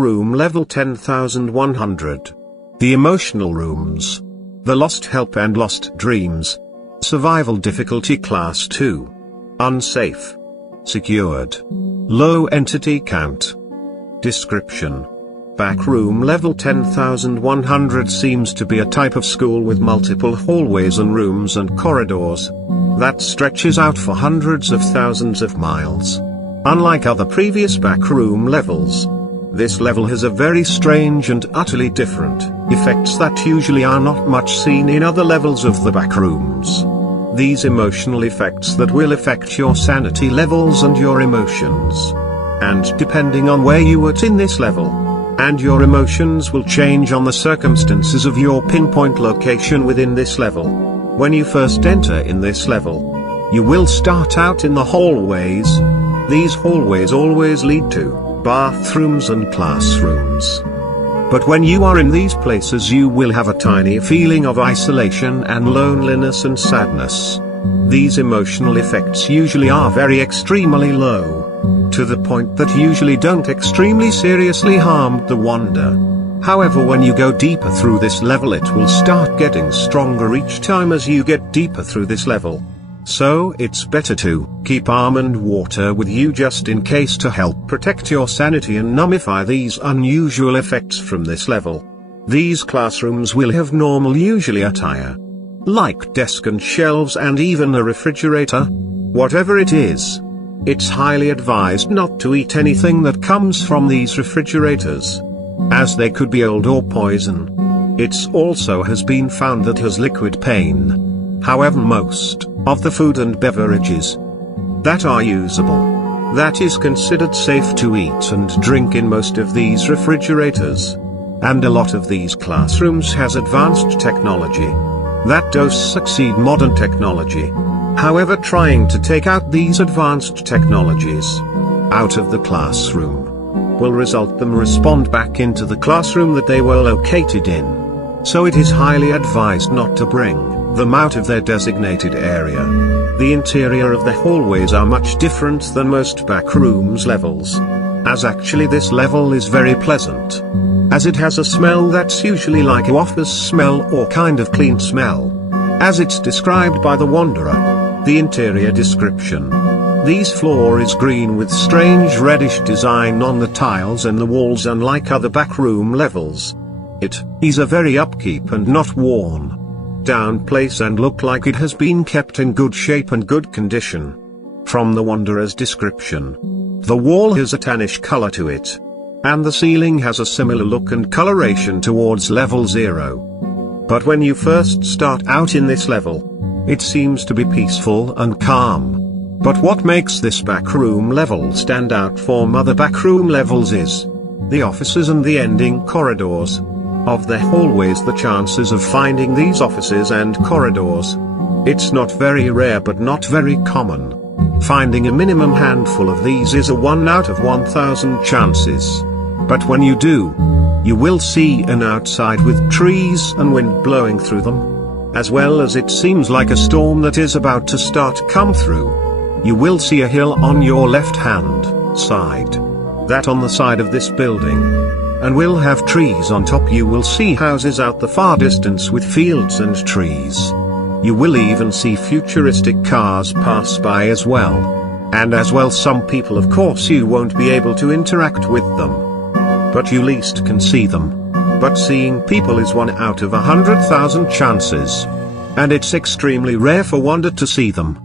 Backroom level 10,100. The emotional rooms. The lost help and lost dreams. Survival difficulty class 2. Unsafe. Secured. Low entity count. Description. Backroom level 10,100 seems to be a type of school with multiple hallways and rooms and corridors that stretches out for hundreds of thousands of miles. Unlike other previous backroom levels, this level has a very strange and utterly different effects that usually are not much seen in other levels of the backrooms. These emotional effects that will affect your sanity levels and your emotions. And depending on where you are in this level, and your emotions will change on the circumstances of your pinpoint location within this level. When you first enter in this level, you will start out in the hallways. These hallways always lead to bathrooms and classrooms. But when you are in these places, you will have a tiny feeling of isolation and loneliness and sadness. These emotional effects usually are very extremely low, to the point that usually don't extremely seriously harm the wander. However, when you go deeper through this level, it will start getting stronger each time as you get deeper through this level. So it's better to keep almond water with you just in case to help protect your sanity and nullify these unusual effects from this level. These classrooms will have normal usually attire, like desk and shelves and even a refrigerator. Whatever it is, it's highly advised not to eat anything that comes from these refrigerators, as they could be old or poison. It's also has been found that has liquid pain. However, most of the food and beverages that are usable, that is considered safe to eat and drink in most of these refrigerators. And a lot of these classrooms has advanced technology that does succeed modern technology. However, trying to take out these advanced technologies out of the classroom will result them respond back into the classroom that they were located in. So it is highly advised not to bring them out of their designated area. The interior of the hallways are much different than most backrooms levels, as actually this level is very pleasant, as it has a smell that's usually like a office smell or kind of clean smell, as it's described by the wanderer. The interior description. This floor is green with strange reddish design on the tiles and the walls. Unlike other backroom levels, it is a very upkeep and not worn down place and look like it has been kept in good shape and good condition. From the wanderer's description, the wall has a tannish color to it, and the ceiling has a similar look and coloration towards level 0. But when you first start out in this level, it seems to be peaceful and calm. But what makes this backroom level stand out from other backroom levels is the offices and the ending corridors of the hallways. The chances of finding these offices and corridors, it's not very rare but not very common. Finding a minimum handful of these is a 1 out of 1,000 chances. But when you do, you will see an outside with trees and wind blowing through them, as well as it seems like a storm that is about to start come through. You will see a hill on your left hand side, that on the side of this building, and will have trees on top. You will see houses out the far distance with fields and trees. You will even see futuristic cars pass by as well. And as well some people, of course you won't be able to interact with them, but you least can see them. But seeing people is 1 out of 100,000 chances. And it's extremely rare for wonder to see them.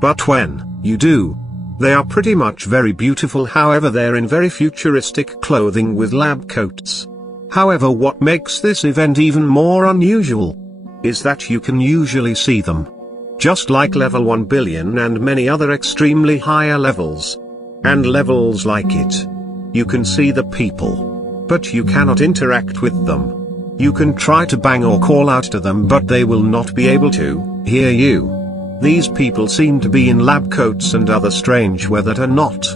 But when you do, they are pretty much very beautiful. However, they're in very futuristic clothing with lab coats. However, what makes this event even more unusual is that you can usually see them, just like level 1 billion and many other extremely higher levels. And levels like it, you can see the people, but you cannot interact with them. You can try to bang or call out to them, but they will not be able to hear you. These people seem to be in lab coats and other strange wear that are not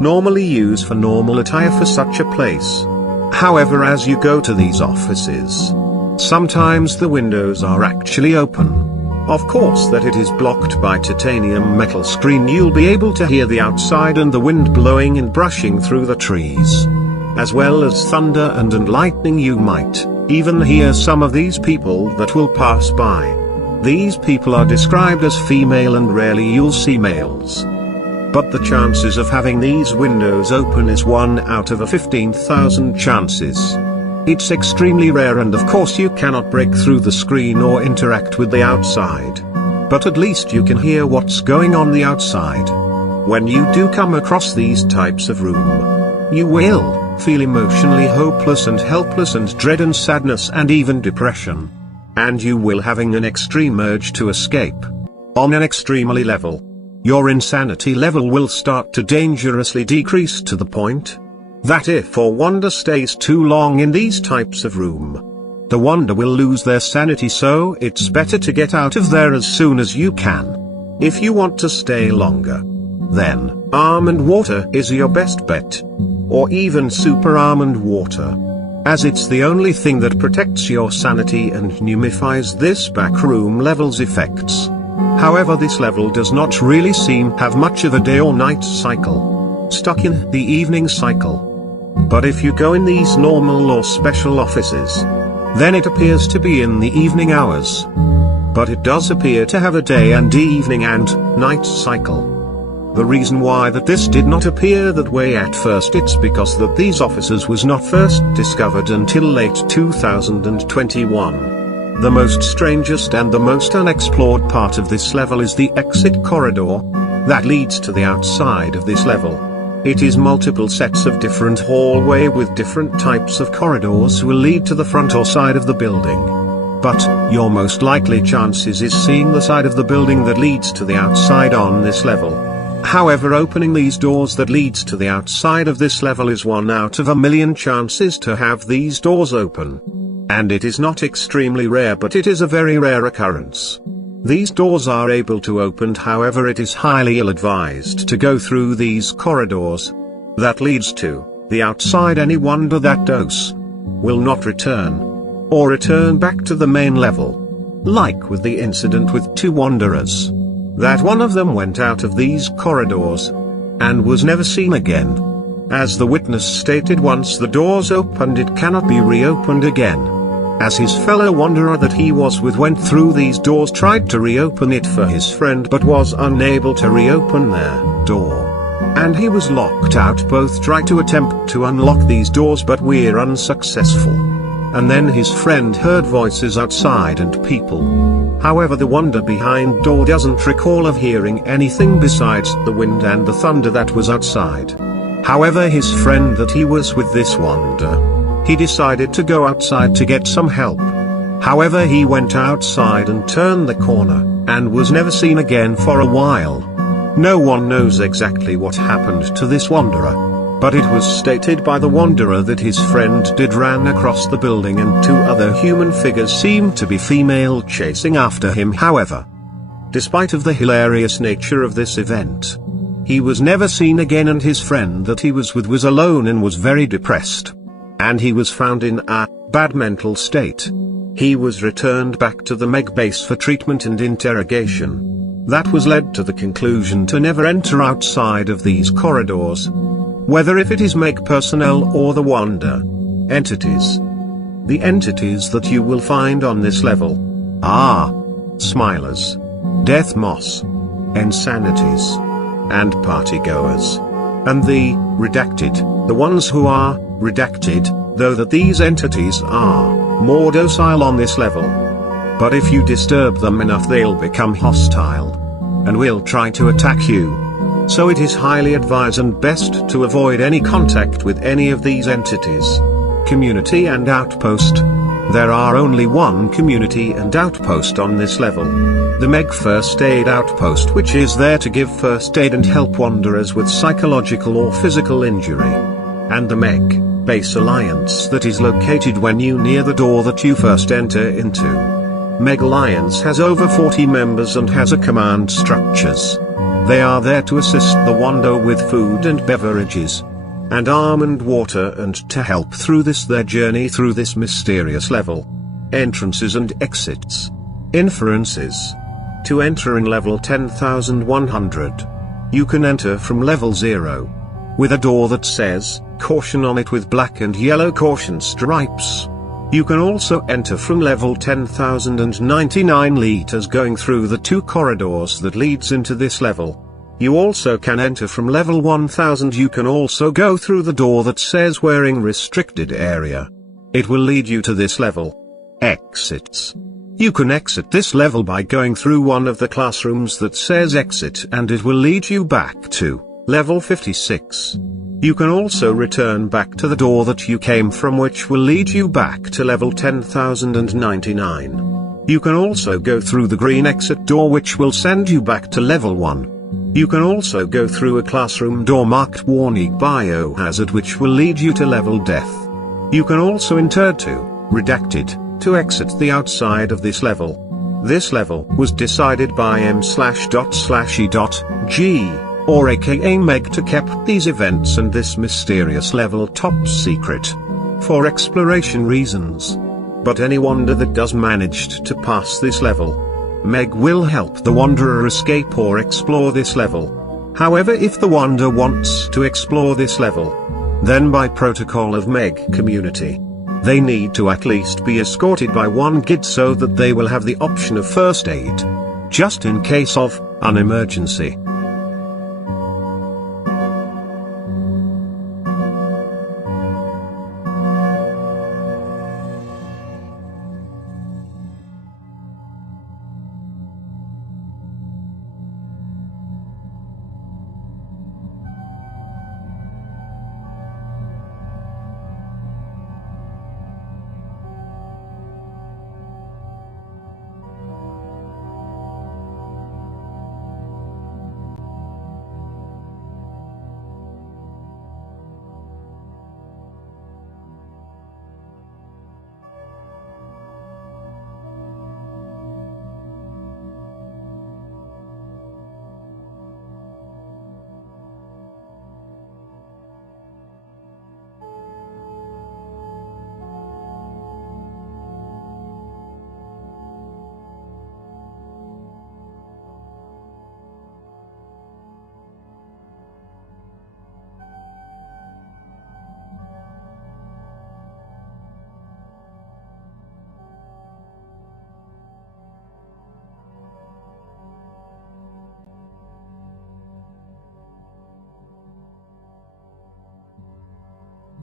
normally used for normal attire for such a place. However, as you go to these offices, sometimes the windows are actually open. Of course that it is blocked by titanium metal screen. You'll be able to hear the outside and the wind blowing and brushing through the trees. as well as thunder and lightning. You might even hear some of these people that will pass by. These people are described as female and rarely you'll see males. But the chances of having these windows open is 1 out of a 15,000 chances. It's extremely rare, and of course you cannot break through the screen or interact with the outside. But at least you can hear what's going on the outside. When you do come across these types of room, you will feel emotionally hopeless and helpless and dread and sadness and even depression. And you will having an extreme urge to escape. On an extremely level, your insanity level will start to dangerously decrease to the point that if a wonder stays too long in these types of room, the wonder will lose their sanity, so it's better to get out of there as soon as you can. If you want to stay longer, then almond water is your best bet. Or even super almond water, as it's the only thing that protects your sanity and nullifies this backroom level's effects. However, this level does not really seem have much of a day or night cycle, stuck in the evening cycle. But if you go in these normal or special offices, then it appears to be in the evening hours. But it does appear to have a day and evening and night cycle. The reason why that this did not appear that way at first, it's because that these offices was not first discovered until late 2021. The most strangest and the most unexplored part of this level is the exit corridor that leads to the outside of this level. It is multiple sets of different hallway with different types of corridors will lead to the front or side of the building. But your most likely chances is seeing the side of the building that leads to the outside on this level. However, opening these doors that leads to the outside of this level is 1 out of a million chances to have these doors open. And it is not extremely rare, but it is a very rare occurrence. These doors are able to open, however it is highly ill-advised to go through these corridors that leads to the outside. Any wonder that dose will not return, or return back to the main level. Like with the incident with 2 wanderers, that one of them went out of these corridors and was never seen again. As the witness stated, once the doors opened it cannot be reopened again. As his fellow wanderer that he was with went through these doors, tried to reopen it for his friend but was unable to reopen their door. And he was locked out. Both tried to attempt to unlock these doors but were unsuccessful. And then his friend heard voices outside and people. However, the wonder behind door doesn't recall of hearing anything besides the wind and the thunder that was outside. However, his friend that he was with this wonder, he decided to go outside to get some help. However, he went outside and turned the corner, and was never seen again for a while. No one knows exactly what happened to this wanderer, but it was stated by the wanderer that his friend did ran across the building and 2 other human figures seemed to be female chasing after him. However, despite of the hilarious nature of this event, he was never seen again, and his friend that he was with was alone and was very depressed. And he was found in a bad mental state. He was returned back to the Meg base for treatment and interrogation. That was led to the conclusion to never enter outside of these corridors. Whether if it is Meg personnel or the wonder entities. The entities that you will find on this level are Smilers, Death Moss, Insanities, and Partygoers. And the redacted, the ones who are redacted, though that these entities are more docile on this level. But if you disturb them enough they'll become hostile and will try to attack you. So it is highly advised and best to avoid any contact with any of these entities. Community and outpost. There are only 1 community and outpost on this level. The Meg First Aid Outpost, which is there to give first aid and help wanderers with psychological or physical injury. And the Meg Base Alliance that is located when you near the door that you first enter into. Meg Alliance has over 40 members and has a command structures. They are there to assist the wanderer with food and beverages, and almond water, and to help through their journey through this mysterious level. Entrances and exits. Inferences. To enter in level 10,100, you can enter from level 0. With a door that says, caution on it with black and yellow caution stripes. You can also enter from level 10,099 liters going through the 2 corridors that leads into this level. You also can enter from level 1000. You can also go through the door that says wearing restricted area. It will lead you to this level. Exits. You can exit this level by going through one of the classrooms that says exit, and it will lead you back to level 56. You can also return back to the door that you came from, which will lead you back to level 10,099. You can also go through the green exit door, which will send you back to level 1. You can also go through a classroom door marked warning biohazard, which will lead you to level death. You can also enter to redacted to exit the outside of this level. This level was decided by m/./e.g. or aka Meg to keep these events and this mysterious level top secret for exploration reasons. But any wanderer that does managed to pass this level, Meg will help the wanderer escape or explore this level. However, if the wanderer wants to explore this level, then by protocol of Meg community, they need to at least be escorted by one guide so that they will have the option of first aid, just in case of an emergency.